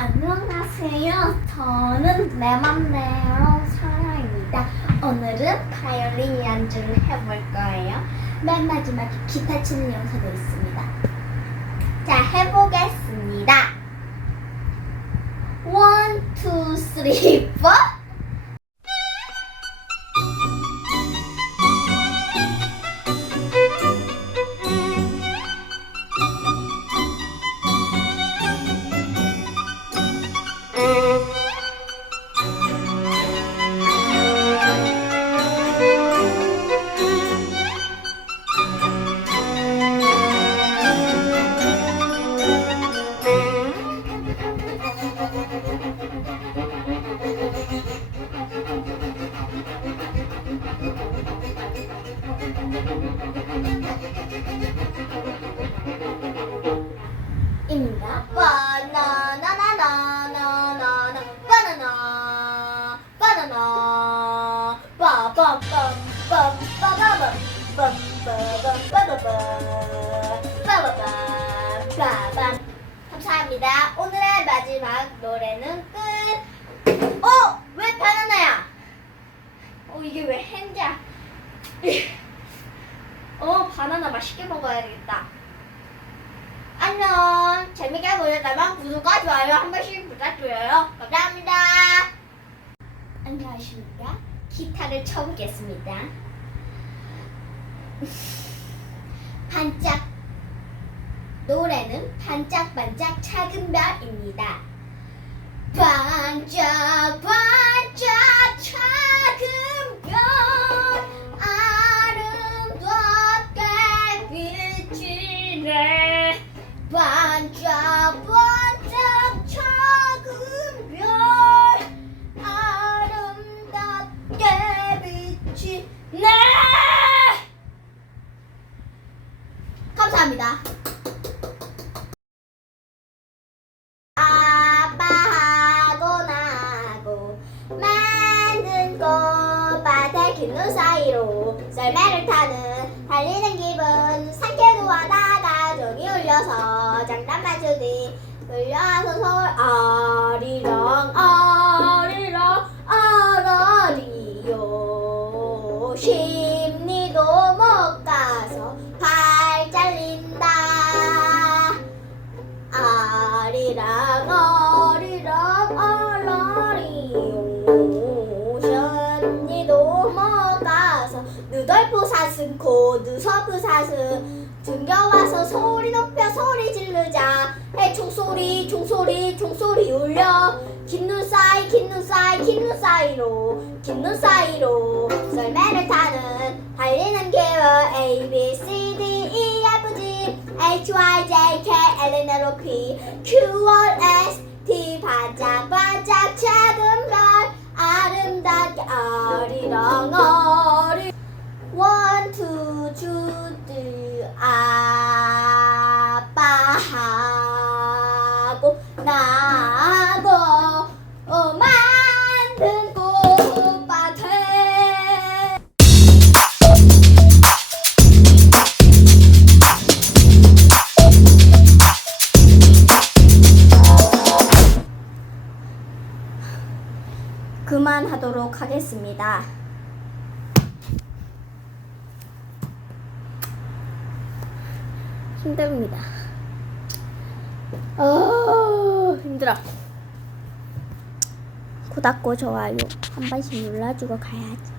안녕하세요. 저는 내 맘대로 사랑입니다. 오늘은 바이올린 연주를 해볼 거예요. 맨 마지막에 기타 치는 영상도 있습니다. 자, 해보겠습니다. 1, 2, 3, 4. 감사합니다. 오늘의 마지막 노래는 끝. 어? 왜 바나나야? 어 이게 왜 hen자? 어 바나나 맛있게 먹어야 되겠다. 안녕. 재밌게 보셨다면 구독과 좋아요 한 번씩 부탁드려요. 감사합니다. 안녕하십니까. 기타를 쳐보겠습니다. 반짝. 노래는 반짝반짝 작은 별입니다. 반짝 반짝 작은 별 아름답게 반 꽃밭의 깃눈 사이로 썰매를 타는 달리는 기분. 산케도 하다가 종이 울려서 장난 맞추니 끌려와서 서울 어리렁 어리렁 어러리요. 심리도 못 가서 발 잘린다. 아리랑 션니도 먹어서 누덜포 사슴코 누서프 사슴 등겨와서 소리 높여 소리 지르자. 해 총소리 총소리 총소리 울려. 긴 눈 사이 긴 눈 사이 긴 눈 사이로 긴 눈 사이로. 썰매를 타는 달리는 개월 A B C D E F G H Y J K L N O P Q R S T 어 그만하도록 하겠습니다. 힘듭니다. 어, 힘들어. 구독과 좋아요 한 번씩 눌러주고 가야지.